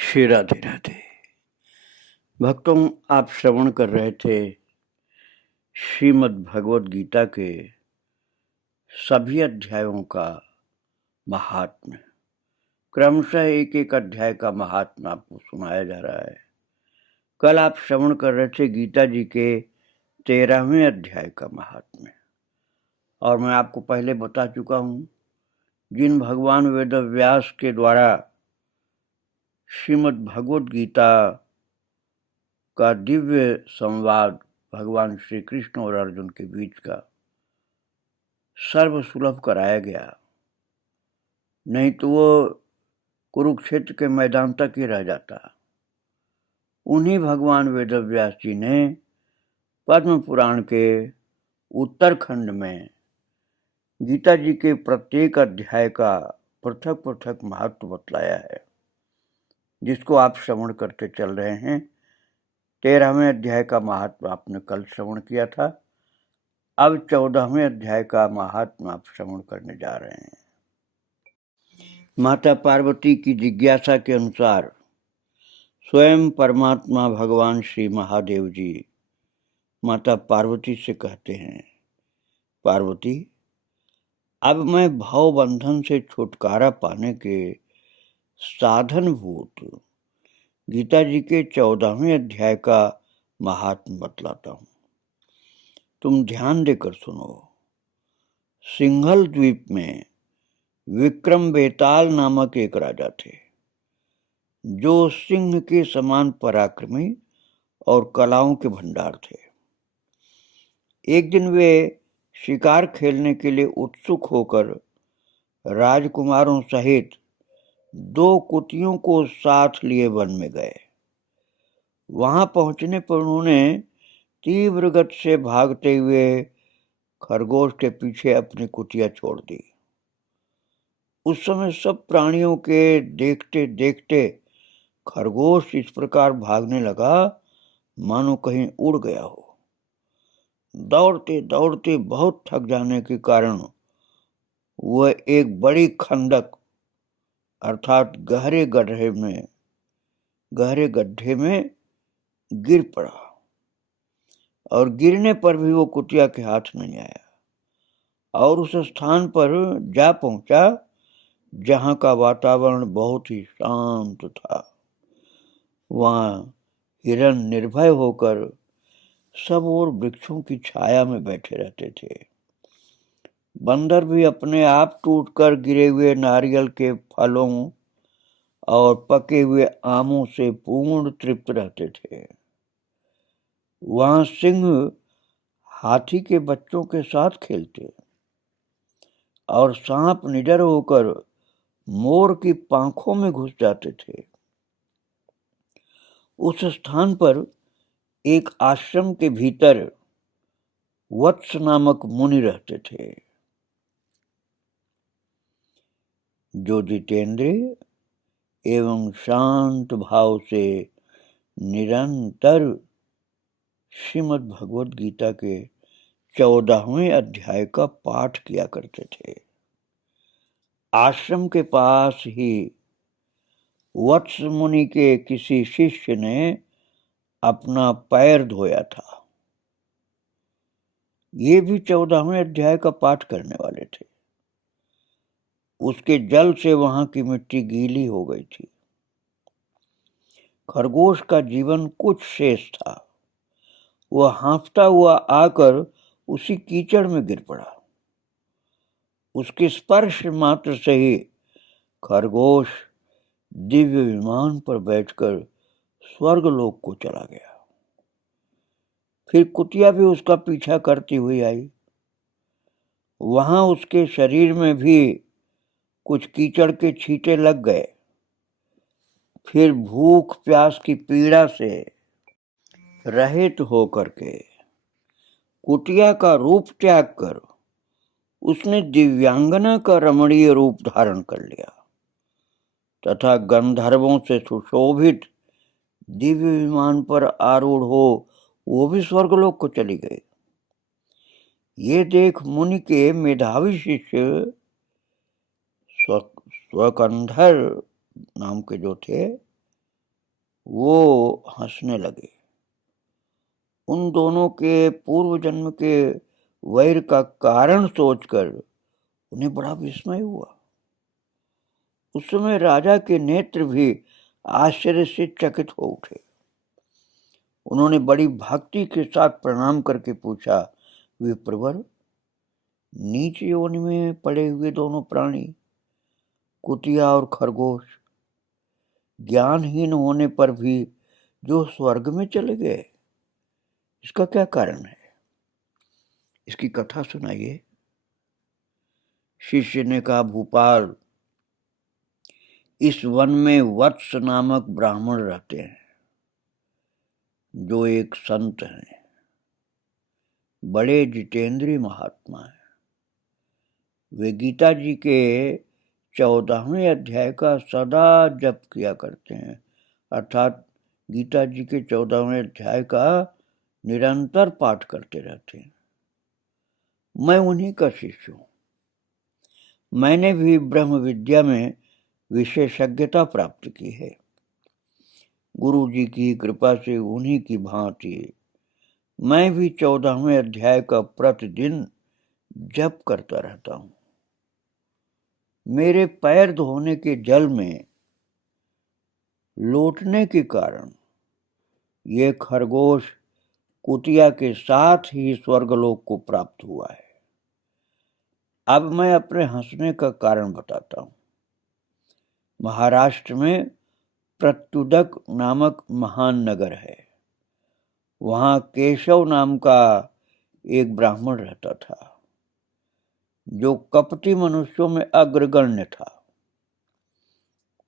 श्री राधे राधे। भक्तों, आप श्रवण कर रहे थे श्रीमद् भगवद गीता के सभी अध्यायों का महात्म्य। क्रमशः एक एक अध्याय का महात्म्य आपको सुनाया जा रहा है। कल आप श्रवण कर रहे थे गीता जी के 13वें अध्याय का महात्म्य, और मैं आपको पहले बता चुका हूँ, जिन भगवान वेद व्यास के द्वारा श्रीमद् भगवद गीता का दिव्य संवाद भगवान श्री कृष्ण और अर्जुन के बीच का सर्वसुलभ कराया गया, नहीं तो वो कुरुक्षेत्र के मैदान तक ही रह जाता। उन्हीं भगवान वेदव्यास जी ने पद्म पुराण के उत्तरखंड में गीता जी के प्रत्येक अध्याय का पृथक पृथक महत्व बतलाया है, जिसको आप श्रवण करते चल रहे हैं। 13वें अध्याय का महात्म आपने कल श्रवण किया था। अब 14वें अध्याय का महात्मा आप श्रवण करने जा रहे हैं। माता पार्वती की जिज्ञासा के अनुसार स्वयं परमात्मा भगवान श्री महादेव जी माता पार्वती से कहते हैं, पार्वती, अब मैं भाव बंधन से छुटकारा पाने के साधनभूत गीता जी के 14वें अध्याय का महात्म बतलाता हूं। तुम ध्यान देकर सुनो। सिंघल द्वीप में विक्रम बेताल नामक एक राजा थे, जो सिंह के समान पराक्रमी और कलाओं के भंडार थे। एक दिन वे शिकार खेलने के लिए उत्सुक होकर राजकुमारों सहित 2 कुतियों को साथ लिए वन में गए। वहां पहुंचने पर उन्होंने तीव्र गति से भागते हुए खरगोश के पीछे अपनी कुतिया छोड़ दी। उस समय सब प्राणियों के देखते देखते खरगोश इस प्रकार भागने लगा मानो कहीं उड़ गया हो। दौड़ते दौड़ते बहुत थक जाने के कारण वह एक बड़ी खंडक अर्थात गहरे गड्ढे में गिर पड़ा, और गिरने पर भी वो कुतिया के हाथ नहीं आया, और उस स्थान पर जा पहुंचा जहां का वातावरण बहुत ही शांत था। वहां हिरण निर्भय होकर सब और वृक्षों की छाया में बैठे रहते थे। बंदर भी अपने आप टूटकर गिरे हुए नारियल के फलों और पके हुए आमों से पूर्ण तृप्त रहते थे। वहां सिंह हाथी के बच्चों के साथ खेलते, और सांप निडर होकर मोर की पांखों में घुस जाते थे। उस स्थान पर एक आश्रम के भीतर वत्स नामक मुनि रहते थे, जो जितेंद्रिय एवं शांत भाव से निरंतर श्रीमद् भगवद गीता के 14वें अध्याय का पाठ किया करते थे। आश्रम के पास ही वत्स मुनि के किसी शिष्य ने अपना पैर धोया था। ये भी 14वें अध्याय का पाठ करने वाले थे। उसके जल से वहां की मिट्टी गीली हो गई थी। खरगोश का जीवन कुछ शेष था। वह हाँफता हुआ आकर उसी कीचड़ में गिर पड़ा। उसके स्पर्श मात्र से ही खरगोश दिव्य विमान पर बैठकर स्वर्गलोक को चला गया। फिर कुतिया भी उसका पीछा करती हुई आई। वहां उसके शरीर में भी कुछ कीचड़ के छींटे लग गए। फिर भूख प्यास की पीड़ा से रहित होकर के कुतिया का रूप त्याग कर उसने दिव्यांगना का रमणीय रूप धारण कर लिया तथा गंधर्वों से सुशोभित दिव्य विमान पर आरूढ़ हो वो भी स्वर्गलोक को चली गई। ये देख मुनि के मेधावी शिष्य स्वकंधर नाम के जो थे, वो हंसने लगे। उन दोनों के पूर्व जन्म के वैर का कारण सोचकर उन्हें बड़ा विस्मय हुआ। उस समय राजा के नेत्र भी आश्चर्य से चकित हो उठे। उन्होंने बड़ी भक्ति के साथ प्रणाम करके पूछा, विप्रवर, नीच योनि में पड़े हुए दोनों प्राणी, कुतिया और खरगोश, ज्ञानहीन होने पर भी जो स्वर्ग में चले गए, इसका क्या कारण है? इसकी कथा सुनाइए। शिष्य ने कहा, भूपाल, इस वन में वत्स नामक ब्राह्मण रहते हैं, जो एक संत हैं, बड़े जितेंद्रीय महात्मा हैं। वे गीता जी के 14वें अध्याय का सदा जप किया करते हैं, अर्थात गीता जी के 14वें अध्याय का निरंतर पाठ करते रहते हैं। मैं उन्हीं का शिष्य हूं। मैंने भी ब्रह्म विद्या में विशेषज्ञता प्राप्त की है। गुरु जी की कृपा से उन्हीं की भांति मैं भी 14वें अध्याय का प्रतिदिन जप करता रहता हूं। मेरे पैर धोने के जल में लौटने के कारण ये खरगोश कुतिया के साथ ही स्वर्गलोक को प्राप्त हुआ है। अब मैं अपने हंसने का कारण बताता हूं। महाराष्ट्र में प्रत्युदक नामक महान नगर है। वहां केशव नाम का एक ब्राह्मण रहता था, जो कपटी मनुष्यों में अग्रगण्य था।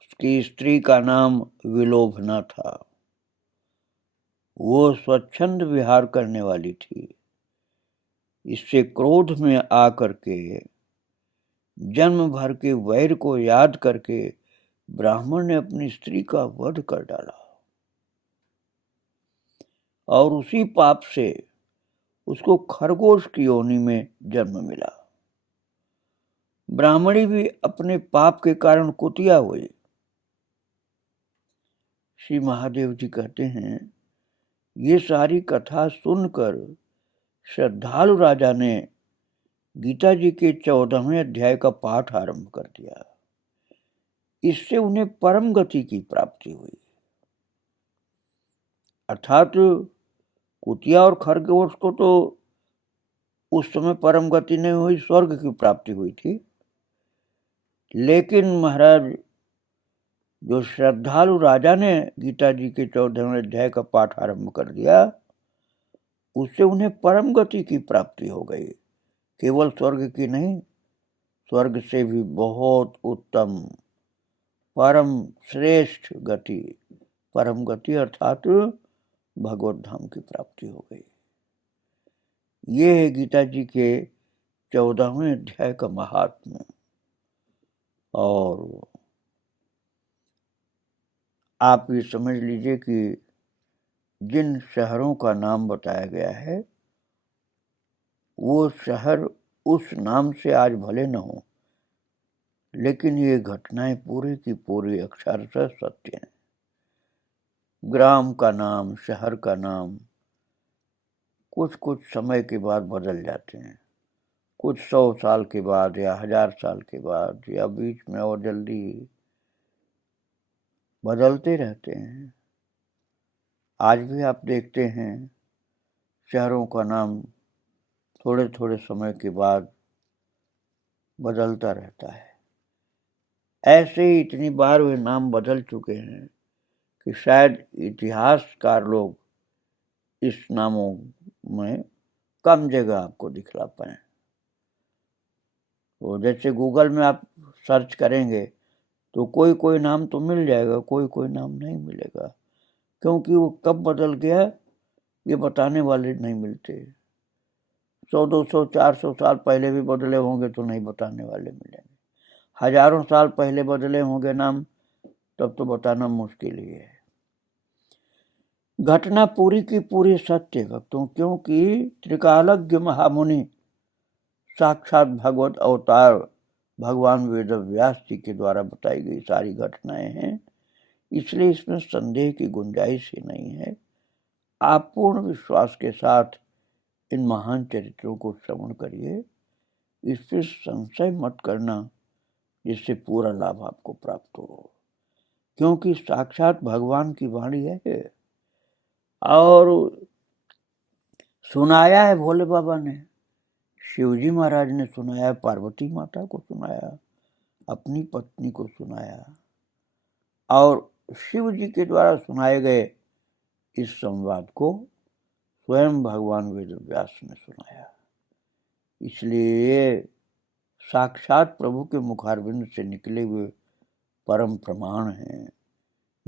उसकी स्त्री का नाम विलोभना था। वो स्वच्छंद विहार करने वाली थी। इससे क्रोध में आकर के जन्म भर के वैर को याद करके ब्राह्मण ने अपनी स्त्री का वध कर डाला और उसी पाप से उसको खरगोश की योनि में जन्म मिला। ब्राह्मणी भी अपने पाप के कारण कुतिया हुई। श्री महादेव जी कहते हैं, ये सारी कथा सुनकर श्रद्धालु राजा ने गीता जी के 14वें अध्याय का पाठ आरंभ कर दिया। इससे उन्हें परम गति की प्राप्ति हुई। अर्थात कुतिया और खरगोश को तो उस समय परम गति नहीं हुई, स्वर्ग की प्राप्ति हुई थी। लेकिन महाराज, जो श्रद्धालु राजा ने गीता जी के 14वें अध्याय का पाठ आरंभ कर दिया, उससे उन्हें परम गति की प्राप्ति हो गई। केवल स्वर्ग की नहीं, स्वर्ग से भी बहुत उत्तम परम श्रेष्ठ गति, परम गति अर्थात भगवत धाम की प्राप्ति हो गई। ये है गीता जी के 14वें अध्याय का महात्म्य। और आप ये समझ लीजिए कि जिन शहरों का नाम बताया गया है, वो शहर उस नाम से आज भले न हो, लेकिन ये घटनाएं पूरी की पूरी अक्षरशः सत्य हैं। ग्राम का नाम, शहर का नाम कुछ कुछ समय के बाद बदल जाते हैं, कुछ 100 साल के बाद या 1000 साल के बाद या बीच में और जल्दी बदलते रहते हैं। आज भी आप देखते हैं शहरों का नाम थोड़े थोड़े समय के बाद बदलता रहता है। ऐसे ही इतनी बार वे नाम बदल चुके हैं कि शायद इतिहासकार लोग इस नामों में कम जगह आपको दिखला पाए। तो जैसे गूगल में आप सर्च करेंगे तो कोई कोई नाम तो मिल जाएगा, कोई कोई नाम नहीं मिलेगा, क्योंकि वो कब बदल गया ये बताने वाले नहीं मिलते। 100, 200, 400 साल पहले भी बदले होंगे तो नहीं बताने वाले मिलेंगे। हजारों साल पहले बदले होंगे नाम, तब तो बताना मुश्किल ही है। घटना पूरी की पूरी सत्य भक्तों, क्योंकि त्रिकालज्ञ महामुनि साक्षात भगवत अवतार भगवान वेद व्यास जी के द्वारा बताई गई सारी घटनाएं हैं। इसलिए इसमें संदेह की गुंजाइश ही नहीं है। आप पूर्ण विश्वास के साथ इन महान चरित्रों को श्रवण करिए, इस पर संशय मत करना, जिससे पूरा लाभ आपको प्राप्त हो, क्योंकि साक्षात भगवान की वाणी है। और सुनाया है भोले बाबा ने, शिवजी महाराज ने सुनाया, पार्वती माता को सुनाया, अपनी पत्नी को सुनाया, और शिव जी के द्वारा सुनाए गए इस संवाद को स्वयं भगवान वेद व्यास ने सुनाया। इसलिए साक्षात प्रभु के मुखारविंद से निकले हुए परम प्रमाण हैं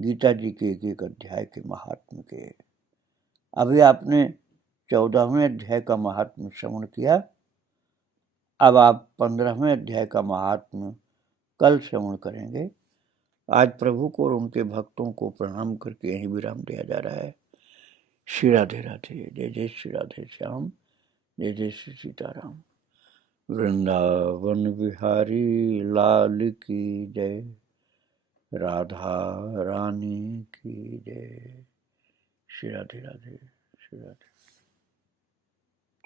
गीता जी के एक एक अध्याय के महात्म्य के। अभी आपने 14वें अध्याय का महात्म्य श्रवण किया, अब आप 15वें अध्याय का महात्म्य कल श्रवण करेंगे। आज प्रभु को और उनके भक्तों को प्रणाम करके यहीं विराम दिया जा रहा है। श्री राधे राधे, जय जय श्री राधे श्याम, जय जय श्री सीताराम। वृंदावन बिहारी लाल की जय, राधा रानी की जय। श्री राधे राधे, श्री राधे।